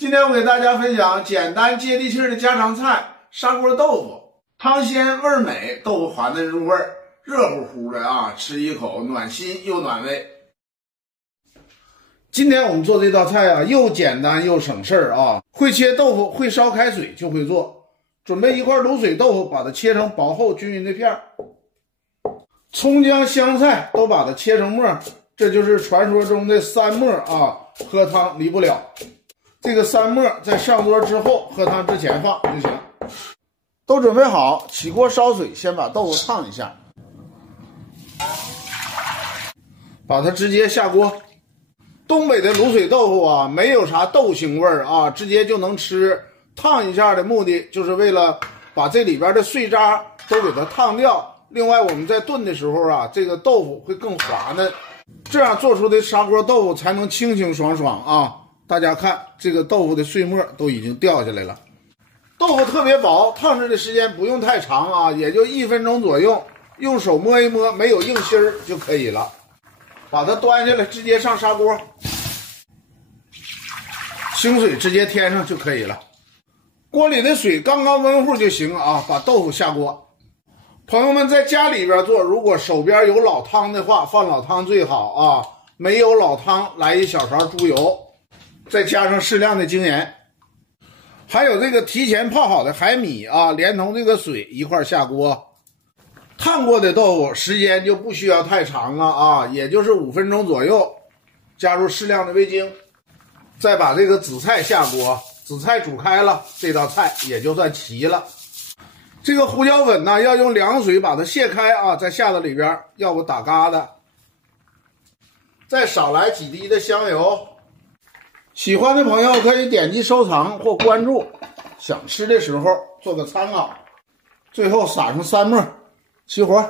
今天我给大家分享简单接地气的家常菜——砂锅豆腐，汤鲜味美，豆腐滑嫩入味，热乎乎的啊，吃一口暖心又暖胃。今天我们做这道菜啊，又简单又省事儿啊！会切豆腐、会烧开水就会做。准备一块卤水豆腐，把它切成薄厚均匀的片儿。葱姜香菜都把它切成末，这就是传说中的三末啊，喝汤离不了。这个三末在上桌之后，喝汤之前放就行。都准备好，起锅烧水，先把豆腐烫一下，把它直接下锅。东北的卤水豆腐啊，没有啥豆腥味儿啊，直接就能吃。烫一下的目的就是为了把这里边的碎渣都给它烫掉。另外，我们在炖的时候啊，这个豆腐会更滑嫩，这样做出的砂锅豆腐才能清清爽爽啊！大家看，这个豆腐的碎末都已经掉下来了。豆腐特别薄，烫制的时间不用太长啊，也就1分钟左右，用手摸一摸，没有硬芯儿就可以了。把它端下来，直接上砂锅，清水直接添上就可以了。锅里的水刚刚温乎就行啊！把豆腐下锅。朋友们在家里边做，如果手边有老汤的话，放老汤最好啊。没有老汤，来一小勺猪油，再加上适量的精盐，还有这个提前泡好的海米啊，连同这个水一块下锅。烫过的豆腐时间就不需要太长了啊，也就是5分钟左右。加入适量的味精，再把这个紫菜下锅。紫菜煮开了，这道菜也就算齐了。这个胡椒粉呢，要用凉水把它卸开啊，再下到里边，要不打疙瘩。再少来几滴的香油。喜欢的朋友可以点击收藏或关注，想吃的时候做个参考。最后撒上三末，起火。